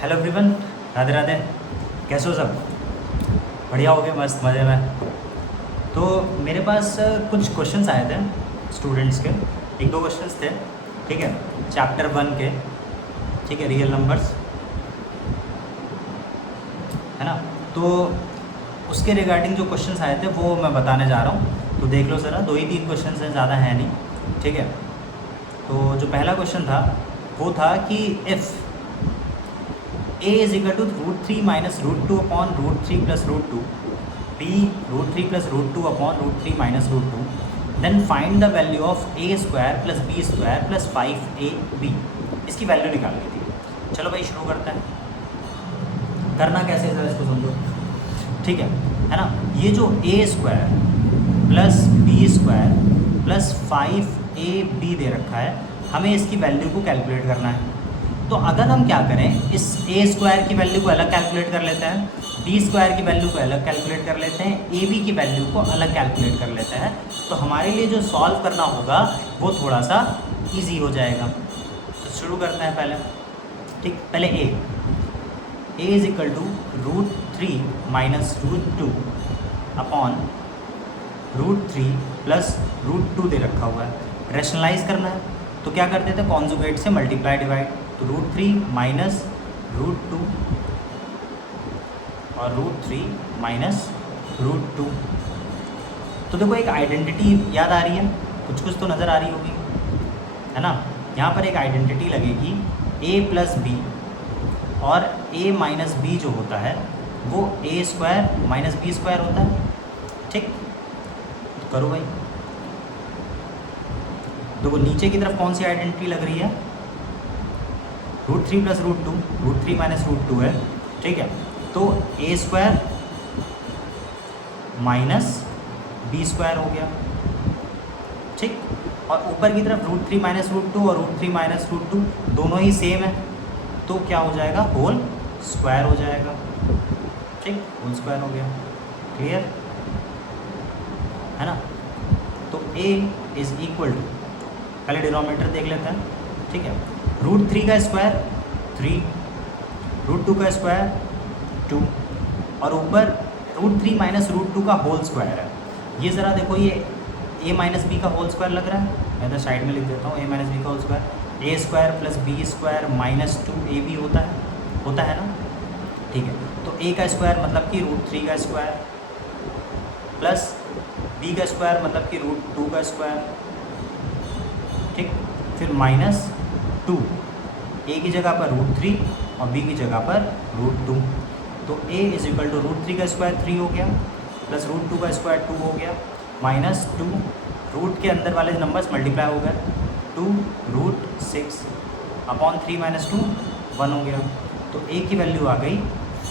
Hello everyone, Radhe Radhe. कैसे हो सब? बढ़िया हो गए, मस्त मज़े में। तो मेरे पास कुछ क्वेश्चंस आए थे स्टूडेंट्स के। एक दो क्वेश्चंस थे, ठीक है, चैप्टर 1 के, ठीक है, रियल नंबर्स, है ना। तो उसके रिगार्डिंग जो क्वेश्चंस आए थे वो मैं बताने जा रहा हूँ। तो देख लो ज़रा, दो ही तीन क्वेश्चंस हैं, ज़्यादा है नहीं, ठीक है। तो जो पहला क्वेश्चन था वो था कि if a is equal to root 3 minus root 2 upon root 3 plus root 2, b root 3 plus root 2 upon root 3 minus root 2, then find the value of a square plus b square plus 5ab। इसकी value निकालनी थी। चलो भाई शुरू करते हैं। करना कैसे है इसको समझो, ठीक है ना। ये जो a square plus b square plus 5ab दे रखा है, हमें इसकी वैल्यू को कैलकुलेट करना है। तो अगर हम क्या करें, इस ए स्क्वायर की वैल्यू को अलग कैलकुलेट कर लेते हैं, बी स्क्वायर की वैल्यू को अलग कैलकुलेट कर लेते हैं, ए बी की वैल्यू को अलग कैलकुलेट कर लेते हैं, तो हमारे लिए जो सॉल्व करना होगा वो थोड़ा सा इजी हो जाएगा। तो शुरू करते हैं पहले, ठीक। पहले a is equal to root 3 minus root 2 upon root 3 plus root 2 दे रखा हुआ है। रैशनलाइज करना है तो क्या करते थे, कॉन्जुगेट से मल्टीप्लाई डिवाइड। तो रूट 3 माइनस रूट 2 और रूट 3 माइनस रूट 2। तो देखो एक आइडेंटिटी याद आ रही है, कुछ कुछ तो नज़र आ रही होगी, है ना। यहाँ पर एक आइडेंटिटी लगेगी, a प्लस बी, और a माइनस बी जो होता है वो a square minus B square होता है, ठीक। तो करो भाई, देखो नीचे की तरफ कौन सी आइडेंटिटी लग रही है, root 3 plus root 2, root 3 minus root 2 है, ठीक है। तो a square minus B square हो गया, ठीक। और ऊपर की तरफ रूट 3 माइनस रूट 2 और रूट 3 माइनस रूट 2 दोनों ही सेम है, तो क्या हो जाएगा, होल स्क्वायर हो जाएगा, ठीक। होल स्क्वायर हो गया, क्लियर है ना। तो a इज इक्वल टू, पहले डिनोमिनेटर देख लेते हैं, ठीक है। रूट 3 का स्क्वायर 3, रूट 2 का स्क्वायर 2, और ऊपर रूट 3 माइनस रूट 2 का होल स्क्वायर है। ये ज़रा देखो, ये a माइनस बी का होल स्क्वायर लग रहा है, मैं तो साइड में लिख देता हूँ, a माइनस बी का whole square, a square plus B square minus 2ab होता है ना, ठीक है। तो a का स्क्वायर मतलब कि रूट 3 का स्क्वायर प्लस b का स्क्वायर मतलब कि रूट 2 का स्क्वायर, ठीक। फिर माइनस 2, a की जगह पर रूट 3 और b की जगह पर रूट 2। तो a is equal to root 3 का स्क्वायर 3 हो गया, प्लस रूट 2 का स्क्वायर 2 हो गया, माइनस 2, रूट के अंदर वाले नंबर्स मल्टीप्लाई हो गए, 2 रूट 6 अपॉन 3 माइनस 2 1 हो गया। तो a की वैल्यू आ गई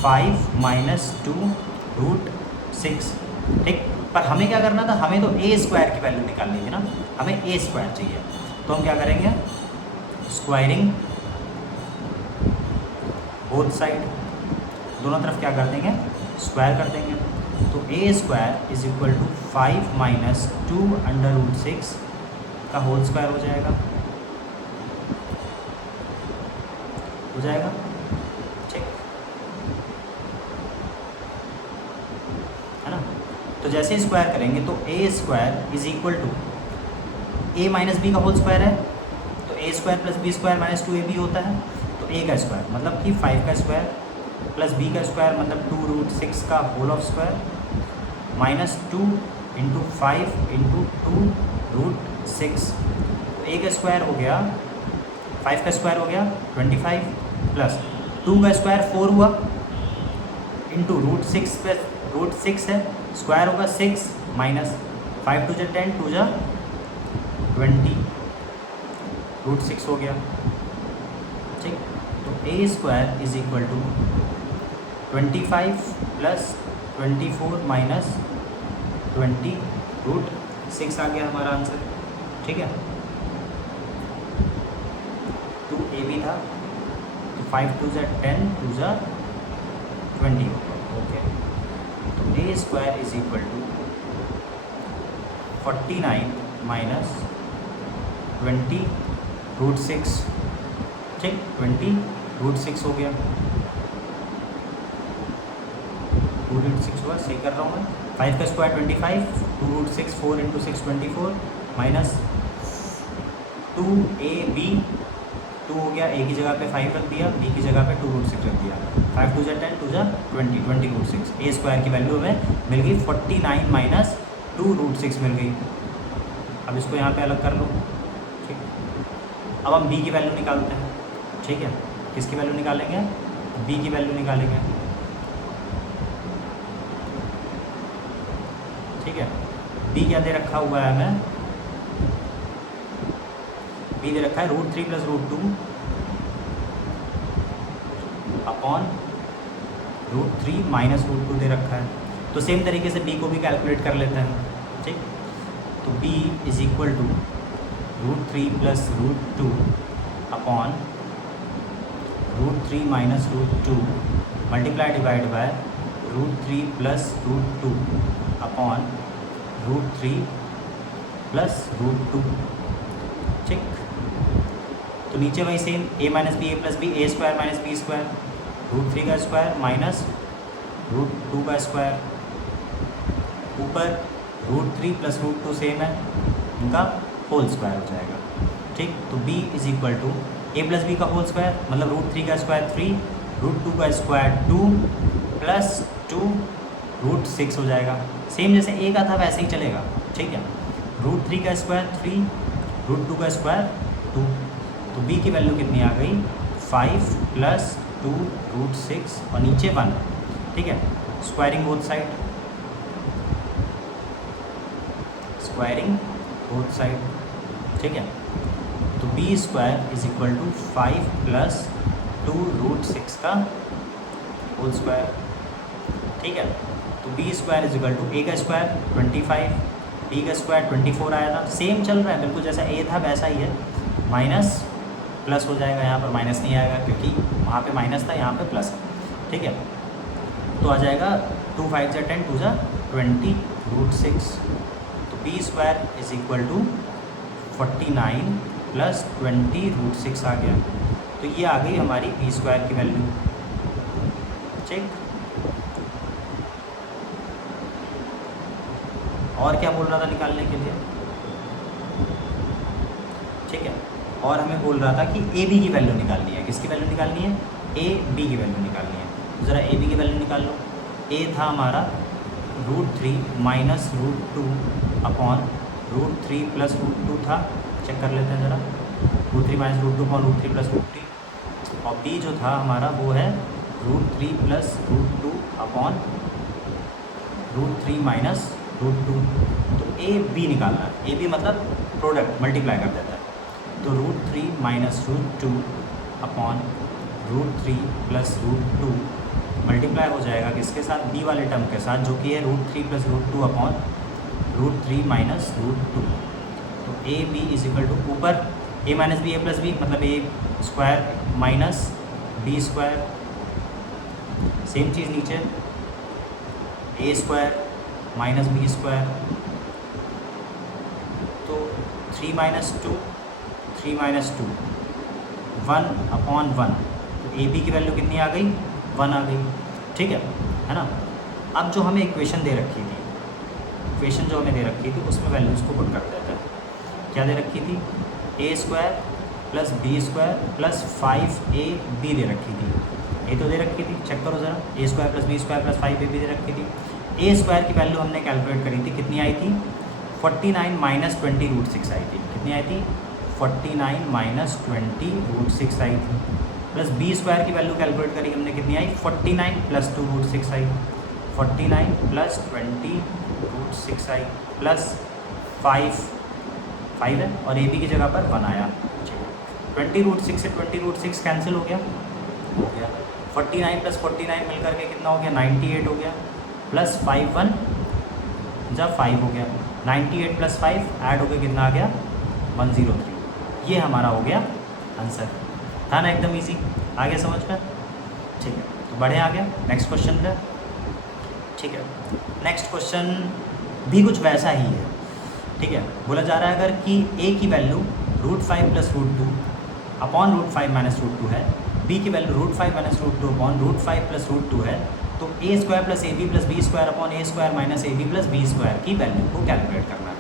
5 माइनस 2 रूट 6, ठीक। पर हमें क्या करना था, हमें तो a स्क्वायर की वैल्यू निकालनी थी ना, हमें a स्क्वायर चाहिए। तो हम क्या करेंगे, स्क्वायरिंग बोथ साइड, दोनों तरफ क्या कर देंगे, स्क्वायर कर देंगे। तो a square is equal to 5 minus 2 under root 6 का होल स्क्वायर हो जाएगा, ठीक है ना। तो जैसे स्क्वायर करेंगे तो a square is equal to a minus B का होल स्क्वायर है, तो a square plus B square minus 2ab होता है। तो a का स्क्वायर मतलब कि 5 का स्क्वायर प्लस b का स्क्वायर मतलब 2 रूट 6 का whole of square minus 2 into 5 into 2 root 6। तो a का स्क्वायर हो गया, 5 का स्क्वायर हो गया 25 प्लस 2 का स्क्वायर 4 हुआ इंटू रूट 6 प्लस रूट 6 है, स्क्वायर होगा 6 माइनस 5 टू जा 10 टू जा 20, रूट 6 हो गया, ठीक। तो a square is equal to 25 plus 24 minus 20 root 6 आ गया हमारा आंसर, ठीक है। 2ab था, तो 5 टू जा 10 टू जा 20 हो गया, ओके। तो a square is equal to 49 minus 20 root 6, ठीक, 20 √6 हो गया, 2√6 हुआ, सही कर रहा हूँ मैं। 5 का स्क्वायर 25, 2√6, 4 × 6 24 माइनस 2ab, 2 हो गया, a की जगह पे 5 रख दिया, b की जगह पे 2√6 रख दिया, 5 2 10, 2 20, 20√6। ए स्क्वायर की वैल्यू हमें मिल गई 49 माइनस 2√6 मिल गई। अब इसको यहाँ पे अलग कर लो, ठीक। अब हम b की वैल्यू निकालते हैं, ठीक है। किसकी वैल्यू निकालेंगे? b की वैल्यू निकालेंगे, ठीक है। b क्या दे रखा हुआ है हमें? b दे रखा है √3 + √2 अपॉन √3 माइनस √2 दे रखा है। तो सेम तरीके से b को भी कैलकुलेट कर लेते हैं, ठीक। तो b is equal to √3 + √2 upon √3 minus √2 multiply divide by √3 + √2 upon √3 + √2, ठीक। तो नीचे वही same a minus B A plus B, A square minus B square, √3 का स्क्वायर माइनस √2 का स्क्वायर, ऊपर √3 + √2 सेम है, उनका होल स्क्वायर हो जाएगा, ठीक। तो b is equal to a + b का होल स्क्वायर मतलब √3 का स्क्वायर 3, √2 का स्क्वायर 2 + 2 √6 हो जाएगा। सेम जैसे a का था वैसे ही चलेगा, ठीक है। √3 का स्क्वायर 3, √2 का स्क्वायर 2, तो b की वैल्यू कितनी आ गई? 5 + 2 √6 और नीचे 1, ठीक है। Squaring both side, squaring both side, ठीक है। तो b square is equal to 5 + 2 √6 का होल स्क्वायर, ठीक है। तो b square is equal to a का स्क्वायर 25, b का स्क्वायर 24 आया था, सेम चल रहा है बिल्कुल जैसा a था वैसा ही है, माइनस प्लस हो जाएगा, यहाँ पर माइनस नहीं आएगा क्योंकि वहाँ पे माइनस था, यहाँ पे प्लस है, ठीक है। तो आ जाएगा 2 5 × 10, 2 20 √6। तो b square is equal to 49 + 20 √6 आ गया। तो ये आ गई हमारी b स्क्वायर की वैल्यू, ठीक। और क्या बोल रहा था निकालने के लिए, ठीक है। और हमें बोल रहा था कि ए बी की वैल्यू निकालनी है। किसकी वैल्यू निकालनी है? ए बी की वैल्यू निकालनी है। तो ज़रा ए बी की वैल्यू निकाल लो। ए था हमारा √3 माइनस √2 अपॉन √3 + √2 था, चेक कर लेते हैं ज़रा, √3 माइनस √2 अपॉन √3 + √3, और बी जो था हमारा वो है √3 + √2 अपॉन √3 माइनस √2। तो ए बी निकालना है, ए बी मतलब प्रोडक्ट मल्टीप्लाई कर देता है। तो √3 माइनस √2 अपॉन √3 + √2 मल्टीप्लाई हो जाएगा किसके साथ? बी वाले टर्म के साथ, जो कि है √3 + √2 अपॉन √3 माइनस √2। तो A B is equal to ऊपर a minus b, a + b मतलब a square minus B square, same चीज़ नीचे a square minus B square, तो 3 - 2 3 - 2 1 अपॉन 1, तो ए बी की वैल्यू कितनी आ गई? 1 आ गई, ठीक है ना। अब जो हमें इक्वेशन दे रखी थी, इक्वेशन जो हमें दे रखी थी उसमें वैल्यूज़ को पुट कर देते हैं। क्या दे रखी थी? a square plus B square plus 5ab दे रखी थी, ये तो दे रखी थी, चेक करो ज़रा, a square plus B square plus 5ab दे रखी थी। a स्क्वायर की वैल्यू हमने कैलकुलेट करी थी, कितनी आई थी? 49 माइनस 20 √6 आई थी। कितनी आई थी? 49 माइनस 20 √6 आई थी। प्लस बी स्क्वायर की वैल्यू कैलकुलेट करी हमने, कितनी आई? 49 + 2 √6 आई, 49 + 20 √6 आई, प्लस 5 है और ए बी की जगह पर 1 आया। 20 √6 से 20 √6 कैंसिल हो गया, 49 + 49 मिल करके कितना हो गया? 98 हो गया, प्लस 5 1 जब 5 हो गया, 98 + 5 ऐड हो गया, कितना आ गया? 103। ये हमारा हो गया आंसर, था ना एकदम इजी, आ गया समझ में? ठीक है, तो बढ़े आ गया नेक्स्ट क्वेश्चन पे। ठीक है, नेक्स्ट क्वेश्चन भी कुछ वैसा ही है। ठीक है, बोला जा रहा है अगर कि a की value √5 + √2 upon root 5 minus root 2 है, b की value root 5 minus root 2 upon root 5 plus root 2 है, तो a square plus a b plus B square upon a square minus a b plus B square की value को calculate करना है।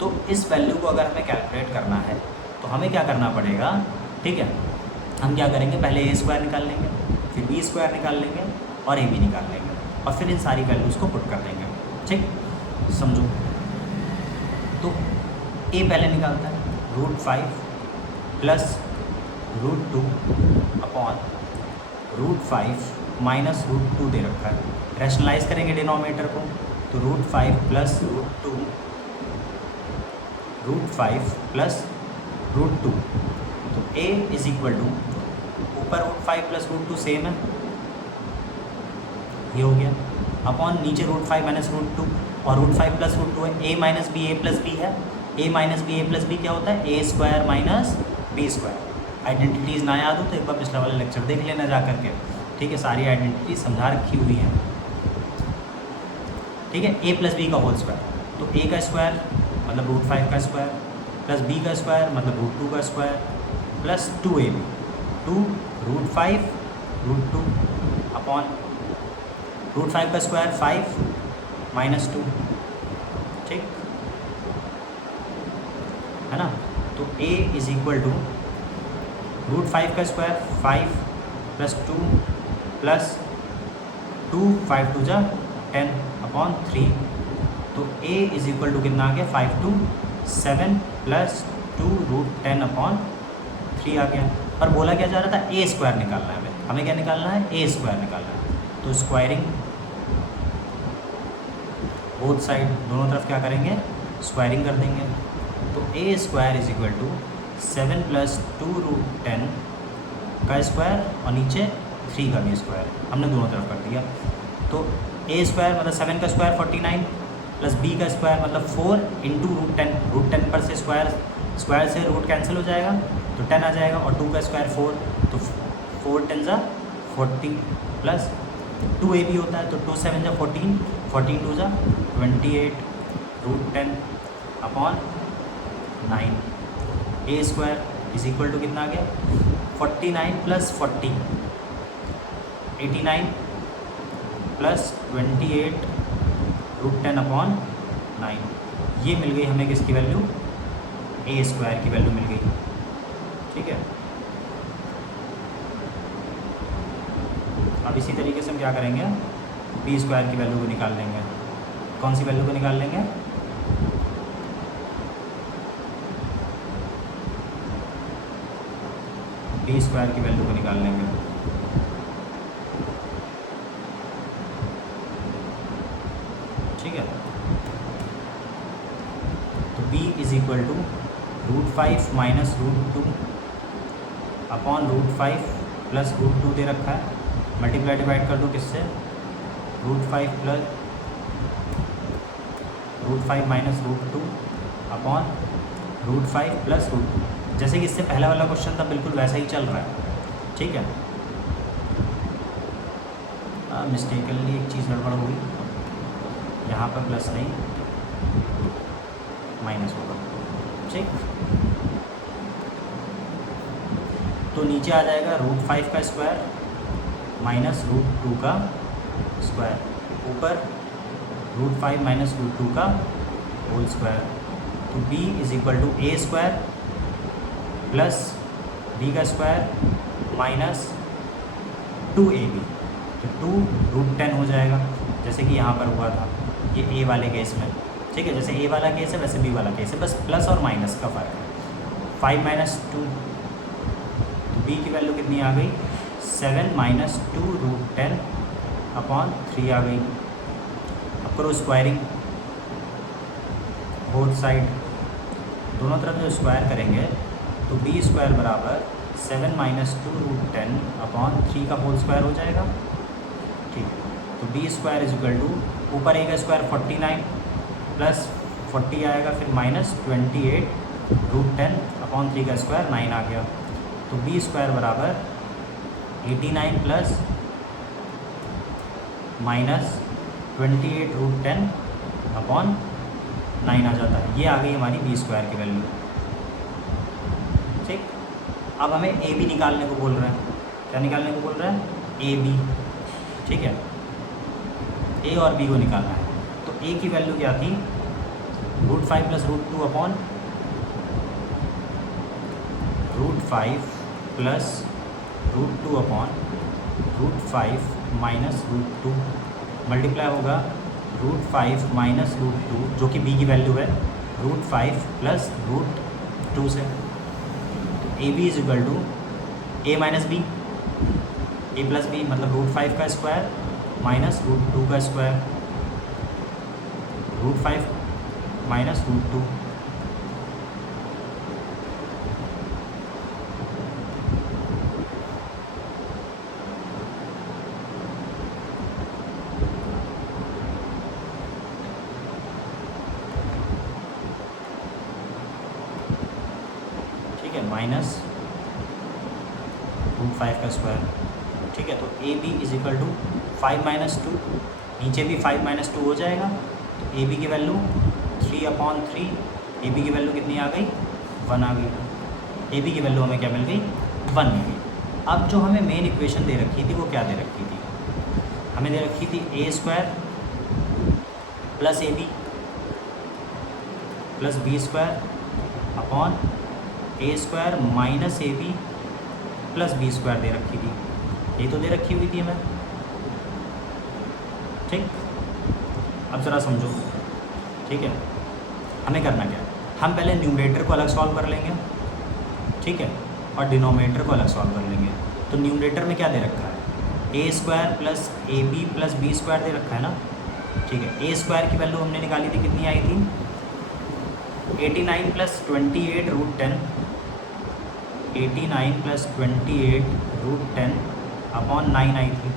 तो इस वैल्यू को अगर हमें कैलकुलेट करना है तो हमें क्या करना पड़ेगा, ठीक है, हम क्या करेंगे, पहले ए स्क्वायर निकाल लेंगे, फिर बी स्क्वायर निकाल लेंगे और ए बी निकाल लेंगे और फिर इन सारी वैल्यूज़ को पुट कर देंगे। ठीक, समझो। तो ए पहले निकालता है, root 5 plus root 2 upon root 5 minus root 2 दे रखा है। रैशनलाइज करेंगे डिनोमिनेटर को, तो root 5 plus root 2, root 5 plus root 2, तो a इज इक्वल टू, ऊपर रूट 5 प्लस रूट 2 सेम है, ये हो गया, अपॉन नीचे रूट 5 माइनस रूट 2 और रूट 5 प्लस रूट 2 है, a minus B A plus b है, a minus B A plus b क्या होता है, a square minus B square. Identities ना याद हो तो एक बार पिछला वाला लेक्चर देख लेना जा करके, ठीक है, सारी आइडेंटिटी समझा रखी हुई हैं, ठीक है। a प्लस बी का होल स्क्वायर, तो a का स्क्वायर मतलब रूट 5 का स्क्वायर प्लस b का स्क्वायर मतलब रूट 2 का square plus 2ab, 2 root 5 root 2 upon root 5 का स्क्वायर 5 माइनस 2, ठीक है ना। तो a is equal to root 5 का स्क्वायर 5 प्लस 2 प्लस 2, 5 2 जा 10 अपॉन 3, तो a इज इक्वल टू कितना आ गया, 5 2 7 प्लस 2 रूट 10 अपॉन 3 आ गया। और बोला क्या जा रहा था, ए स्क्वायर निकालना है हमें क्या निकालना है, ए स्क्वायर निकालना है। तो स्क्वायरिंग बोथ साइड, दोनों तरफ क्या करेंगे, स्क्वायरिंग कर देंगे, तो a square is equal to 7 plus 2 root 10 का स्क्वायर और नीचे 3 का भी स्क्वायर, हमने दोनों तरफ कर दिया। तो ए स्क्वायर मतलब 7 का स्क्वायर 49 प्लस बी का स्क्वायर मतलब 4 इंटू रूट 10 पर से स्क्वायर से रूट कैंसिल हो जाएगा तो 10 आ जाएगा, और 2 का स्क्वायर 4, तो 4 10 जा 40 प्लस 2a भी होता है, तो 2 7 जा 14, 14 2 जा 28 root 10 upon 9, A square is equal to कितना आ गया, 49 प्लस 40 89 प्लस 28 रूट 10 अपॉन 9, ये मिल गई हमें किसकी वैल्यू, ए स्क्वायर की वैल्यू मिल गई, ठीक है। अब इसी तरीके से हम क्या करेंगे, बी स्क्वायर की वैल्यू को निकाल लेंगे। कौन सी वैल्यू को निकाल लेंगे, बी स्क्वायर की वैल्यू को निकाल लेंगे। ठीक है, तो b is equal to root 5 minus root 2 upon root 5 plus root 2 दे रखा है, मल्टीप्लाई डिवाइड कर दो किससे, root 5 plus root 5 minus root 2 upon root 5 plus root 2, जैसे कि इससे पहला वाला क्वेश्चन था बिल्कुल वैसा ही चल रहा है, ठीक है। मिस्टेकली एक चीज़ गड़बड़ हुई, यहाँ पर प्लस नहीं माइनस होगा, ठीक। तो नीचे आ जाएगा रूट 5 का स्क्वायर माइनस रूट 2 का स्क्वायर, ऊपर रूट 5 माइनस रूट 2 का होल स्क्वायर, तो b is equal to A square plus b का स्क्वायर माइनस 2ab, तो 2 रूट 10 हो जाएगा, जैसे कि यहाँ पर हुआ था ये a वाले केस में, ठीक है। जैसे a वाला केस है वैसे b वाला केस है, बस प्लस और माइनस का फ़र्क है। 5 माइनस 2, तो b की वैल्यू कितनी आ गई, 7 माइनस 2 रूट 10 अपॉन 3 आ गई। अब करो स्क्वायरिंग बोथ साइड, दोनों तरफ जो स्क्वायर करेंगे तो बी स्क्वायर बराबर 7 माइनस 2 रूट 10 अपॉन 3 का होल स्क्वायर हो जाएगा, ठीक है। तो B square is equal to, ऊपर ए का स्क्वायर 49 प्लस 40 आएगा, फिर माइनस 28 रूट 10 अपॉन 3 का स्क्वायर 9 आ गया, तो बी स्क्वायर बराबर 89 प्लस माइनस 28 रूट 10 अपॉन 9 आ जाता है। ये आ गई हमारी बी स्क्वायर की वैल्यू, ठीक। अब हमें ए बी निकालने को बोल रहा है। क्या निकालने को बोल रहा है? A B. ठीक है, ए और बी को निकालना है। तो ए की वैल्यू क्या थी? √5 + √2 अपॉन √5 + √2 अपॉन √5 माइनस √2 मल्टीप्लाई होगा √5 माइनस √2 जो कि बी की वैल्यू है √5 + √2 से। तो A B is equal to A minus B, A plus B मतलब √5 का स्क्वायर माइनस √2 का स्क्वायर, √5 माइनस √2। ठीक है, माइनस √5 का स्क्वायर। ठीक है, तो A B is equal to 5 - 2, नीचे भी 5 - 2 हो जाएगा। तो ए बी की वैल्यू 3/3, ए बी की वैल्यू कितनी आ गई? 1 आ गई। ए बी की वैल्यू हमें क्या मिल गई? 1 मिल गई। अब जो हमें मेन इक्वेशन दे रखी थी वो क्या दे रखी थी? हमें दे रखी थी a² + ab + b² upon a² minus ab + b² दे रखी थी। ये तो दे रखी हुई थी हमें। ठीक, अब ज़रा समझो। ठीक है, हमें करना क्या है? हम पहले न्यूमरेटर को अलग सॉल्व कर लेंगे। ठीक है, और डिनोमिनेटर को अलग सॉल्व कर लेंगे। तो न्यूमरेटर में क्या दे रखा है? a² + ab + b² दे रखा है ना। ठीक है, a² की वैल्यू हमने निकाली थी, कितनी आई थी? 89 + 28 √10, 89 + 28 √10 अपॉन 9 आई थी,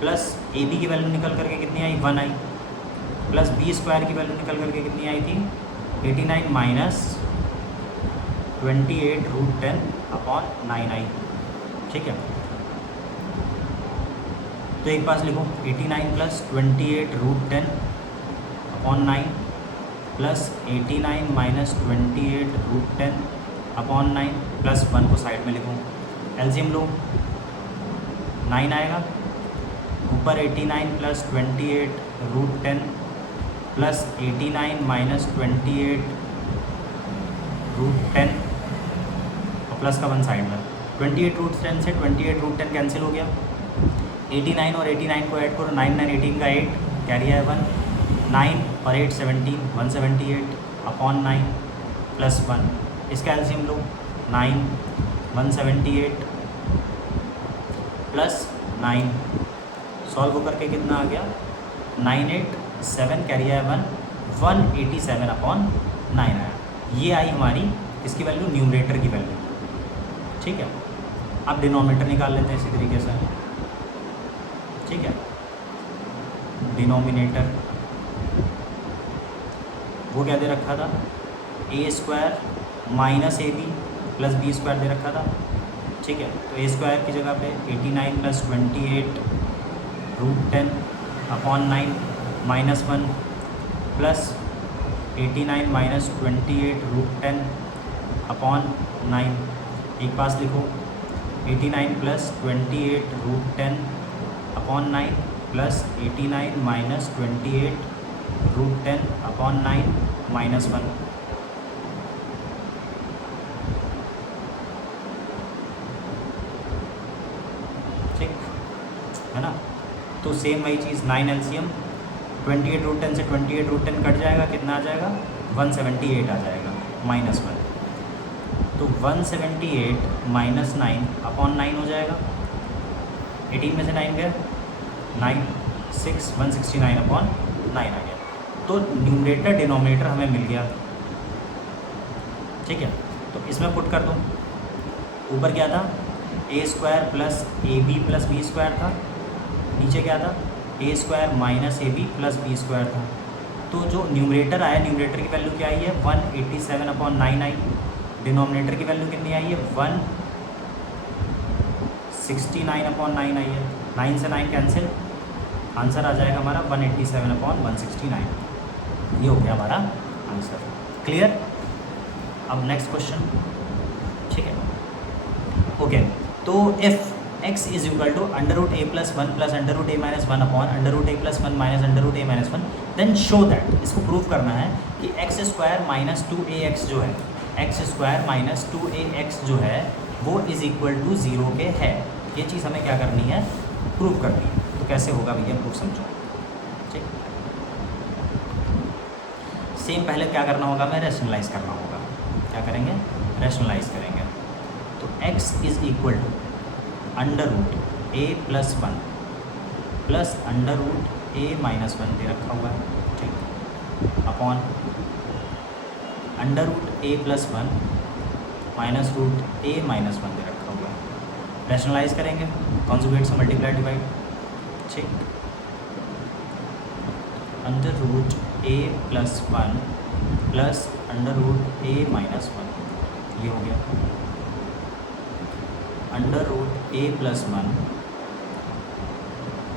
प्लस ए बी की वैल्यू निकल करके कितनी आई? 1 आई, प्लस b² की वैल्यू निकल करके कितनी आई थी? 89 माइनस 28 √10 अपॉन 9 आई। ठीक है, तो एक पास लिखो 89 + 28 √10 upon 9 plus 89 minus 28 √10 upon 9 plus 1 को साइड में लिखूँ। एलसीएम लो, 9 आएगा, ऊपर 89 + 28 √10 प्लस 89 माइनस 28 √10 और प्लस का 1 साइड में। 28 √10 से 28 √10 कैंसिल हो गया। 89 और 89 को ऐड करो, 9 9 18 का 8 कैरी है 1, 9 और 8 17, 178 अपॉन 9 प्लस 1। इसका एलसीएम लो, 9 178 प्लस 9 सॉल्व होकर के कितना आ गया? 987 कैरी है 1, 187 अपॉन 9 आया। ये आई हमारी इसकी वैल्यू, न्यूमरेटर की वैल्यू। ठीक है, अब डिनोमिनेटर निकाल लेते हैं इसी तरीके से। ठीक है, डिनोमिनेटर वो क्या दे रखा था? a² माइनस ab + b² दे रखा था। ठीक है, तो a² की जगह पे 89 + 28 √10 upon 9 minus 1 plus 89 minus 28 √10 upon 9। एक पास लिखो, 89 + 28 √10 upon 9 plus 89 minus 28 √10 upon 9 minus 1। ठीक है ना। तो सेम वही चीज़, 9 एलसीएम, 28 √10 से 28 √10 कट जाएगा, कितना आ जाएगा? 178 आ जाएगा माइनस 1। तो 178 माइनस 9 अपॉन 9 हो जाएगा। 18 में से 9 गया, 9 6 169 अपॉन 9 आ गया। तो न्यूमरेटर डिनोमिनेटर हमें मिल गया। ठीक है, तो इसमें पुट कर दो। ऊपर क्या था? a² + ab + b² था, नीचे क्या था? a² माइनस ab + b² था। तो जो न्यूमरेटर आया, न्यूमरेटर की वैल्यू क्या आई है? 187 अपॉन 9 आई। डिनोमिनेटर की वैल्यू कितनी आई है? 169 अपॉन 9 आई है। 9 से 9 कैंसिल, आंसर आ जाएगा हमारा 187 अपॉन 169। ये हो गया हमारा आंसर। क्लियर? अब नेक्स्ट क्वेश्चन। ठीक है, ओके, तो if x is equal to under root A plus one plus under root A minus one upon under root A plus one minus under root A minus one, then show that, इसको prove करना है कि X square minus two ए X जो है, X square minus two ए X जो है वो is equal to zero के है। ये चीज़ हमें क्या करनी है, प्रूव करनी है। तो कैसे होगा भैया, प्रूफ समझो। ठीक, सेम पहले क्या करना होगा, हमें रैशनलाइज करना होगा। क्या करेंगे, रैशनलाइज करेंगे। तो x is equal to under root A plus one plus under root A minus one दे रखा हुआ है, ठीक, अपॉन अंडर रूट ए प्लस वन माइनस रूट ए माइनस वन दे रखा हुआ है। रैशनलाइज करेंगे, कॉन्जुगेट से मल्टीप्लाई डिवाइड, ठीक, अंडर रूट ए plus one plus under root ए माइनस वन, ये हो गया अंडर रूट ए plus one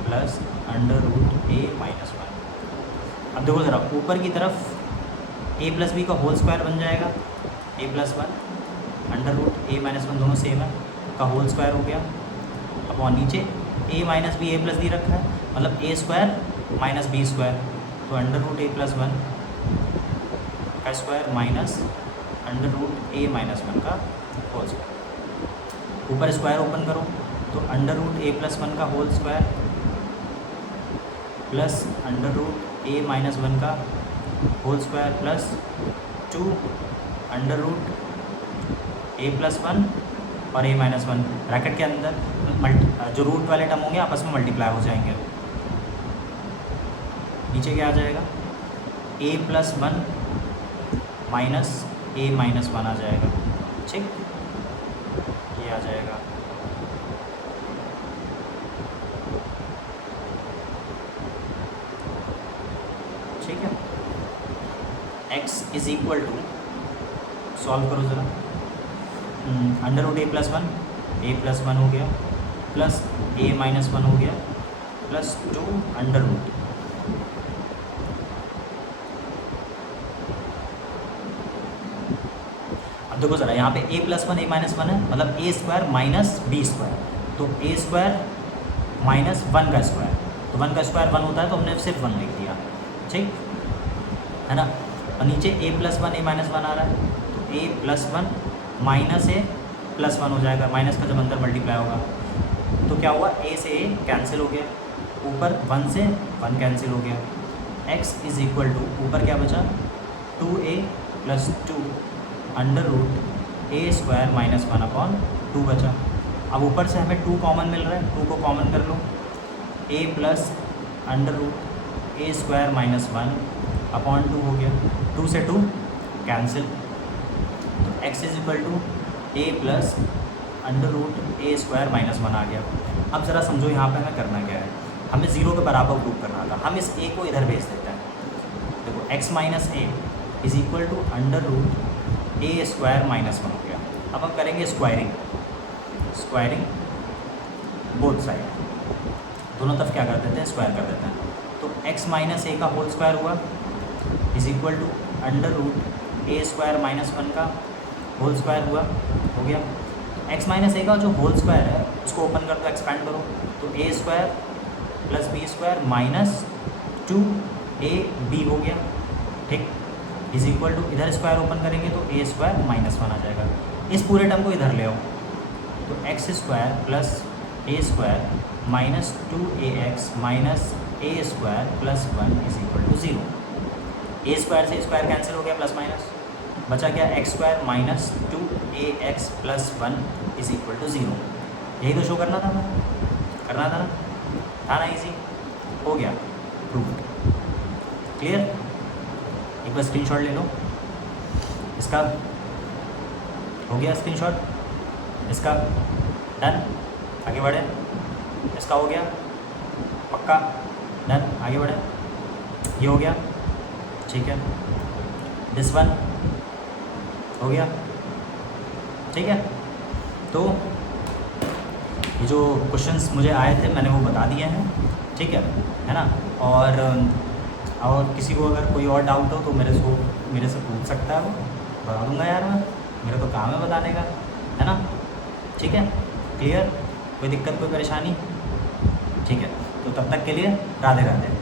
plus under root ए माइनस वन। अब देखो ज़रा, ऊपर की तरफ ए प्लस बी का होल स्क्वायर बन जाएगा, A plus one under root A minus one दोनों सेम है का होल स्क्वायर हो गया, अपॉन नीचे ए माइनस बी ए प्लस बी रखा है, मतलब ए स्क्वायर माइनस बी स्क्वायर, तो अंडर रूट ए प्लस वन का स्क्वायर माइनस अंडर रूट ए माइनस वन का होल स्क्वायर। ऊपर स्क्वायर ओपन करो तो अंडर रूट ए प्लस वन का whole square plus under root ए माइनस वन का whole square plus two under root ए plus one और a minus one, bracket के अंदर जो रूट वाले टर्म होंगे आपस में मल्टीप्लाई हो जाएंगे। नीचे क्या आ जाएगा, A plus one minus A minus one आ जाएगा, ठीक, ये आ जाएगा। ठीक है, x is equal to, solve करो ज़रा, अंडर रूट ए प्लस वन हो गया प्लस ए माइनस वन हो गया प्लस टू अंडर रूट, अब देखो ज़रा यहाँ पे a plus one A minus one है, मतलब ए स्क्वायर माइनस बी स्क्वायर, तो ए स्क्वायर माइनस वन का स्क्वायर, तो वन का स्क्वायर वन होता है तो हमने सिर्फ वन लिख दिया, ठीक है ना। और नीचे ए प्लस वन ए माइनस वन आ रहा है, तो ए प्लस वन माइनस ए प्लस वन हो जाएगा, माइनस का जब अंदर मल्टीप्लाई होगा तो क्या हुआ, ए से ए कैंसिल हो गया, ऊपर वन से वन कैंसिल हो गया, x इज इक्वल टू ऊपर क्या बचा, टू ए प्लस टू अंडर रूट ए square minus one upon two बचा। अब ऊपर से हमें टू कॉमन मिल रहा है, टू को कॉमन कर लो, a plus under root A square minus one upon two हो गया, टू से टू कैंसिल, तो x is equal to A plus under root A square minus one आ गया। अब ज़रा समझो यहाँ पे हमें करना क्या है, हमें ज़ीरो के बराबर प्रूव करना था, हम इस a को इधर भेज देते हैं। देखो x minus A is equal to under root A square minus one हो गया। अब हम करेंगे स्क्वायरिंग, स्क्वायरिंग बोथ साइड, दोनों तरफ क्या कर देते हैं, स्क्वायर कर देते हैं। तो x माइनस ए का होल स्क्वायर हुआ is equal to under root A square minus one का होल स्क्वायर हुआ, हो गया। x माइनस ए का जो होल स्क्वायर है उसको ओपन कर दो, एक्सपेंड करो, तो a square plus B square minus two a b हो गया, ठीक, इज इक्वल टू इधर स्क्वायर ओपन करेंगे तो ए स्क्वायर माइनस वन आ जाएगा। इस पूरे टर्म को इधर ले आओ, तो x square plus a square minus two A x minus a square plus one is equal to zero. A square से स्क्वायर कैंसिल हो गया, प्लस माइनस बचा क्या, x square minus two A X plus one is equal to zero. यही तो show करना था, करना था ना, था ना, इजी हो गया, प्रूव, क्लियर। एक बार स्क्रीनशॉट ले लो इसका, हो गया स्क्रीनशॉट इसका, डन, आगे बढ़े, इसका हो गया पक्का, डन, आगे बढ़े, ये हो गया, ठीक है, दिस वन हो गया, ठीक है। तो ये जो क्वेश्चंस मुझे आए थे मैंने वो बता दिए हैं, ठीक है ना। और किसी को अगर कोई और डाउट हो तो मेरे से पूछ सकता है, वो बता दूंगा यार, मैं, मेरा तो काम है बताने का, है ना। ठीक है, क्लियर, कोई दिक्कत कोई परेशानी? ठीक है, तो तब तक के लिए राधे राधे।